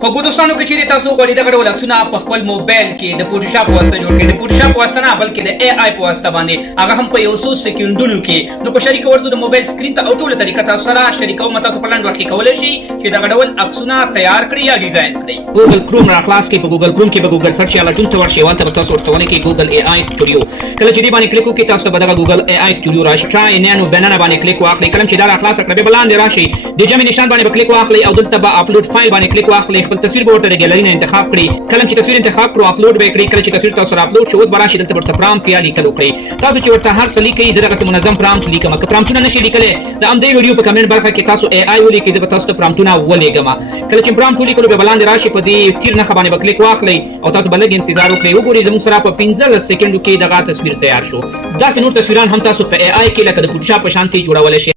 خو دوستانو که چیرې تاسو غواړئ دغه ډول عکسونه په خپل موبایل کې د فوټوشاپ په واسطه جوړ کړئ، د فوټوشاپ په واسطه نه بلکې د اے آی په واسطه باندې، هغه هم په یو څو سکندونو کې، نو په شریکه ورځو د موبایل سکرین ته او ټوله طریقه تاسو سره شریکوم. تاسو په لنډ وخت کې کولی شئ چې دغه ډول عکسونه تیار کړئ یا ډیزاین کړئ. ګوګل کروم را خلاص کړئ. په ګوګل کروم کې به ګوګل سرچ یا لټون ته ورشئ. هلته به تاسو ورته ولیکئ ګوګل اے آی سټوډیو. کله چې دې باندې کلیک وکړئ تاسو ته به دغه ګوګل اے آی سټوډیو راشي. ټرای نانو بنانه باندې کلیک واخلئ. کله چې دا را خلاصه کړئ بیا به لاندې راشئ، د جمع نشان باندې به کلیک واخلئ او دلته به اپلوډ فایل باندې کلیک واخلئ. خپل تصویر به ورته د ګیلري نه انتخاب کړئ. کله چې تصویر انتخاب کړو اپلوډ به کړئ. کله چې تصویر تاسو سره اپلوډ شو اوس به راشي دلته ورته پرامپټ یا لیکل وکړئ. تاسو چې ورته هر څه لیکئ زه دغسې منظم پرامپټ لیکم. که پرامپټونه نشئ لیکلی د همدې ویډیو په کمنټ برخه کې تاسو اے آی ولیکئ، زه به تاسو ته پرامپټونه ولېږم. کله چې پرامپټ ولیکلو بیا به لاندې راشئ، په دې تیر نښه باندې به کلیک واخلئ او تاسو به لږ انتظار وکړئ. وګورئ زموږ سره په 15 سکندو کې دغه تصویر تیار شو. داسې نور تصویران هم تاسو په اے آی کې لکه د فوټوشاپ په شانتې جوړولی شئ.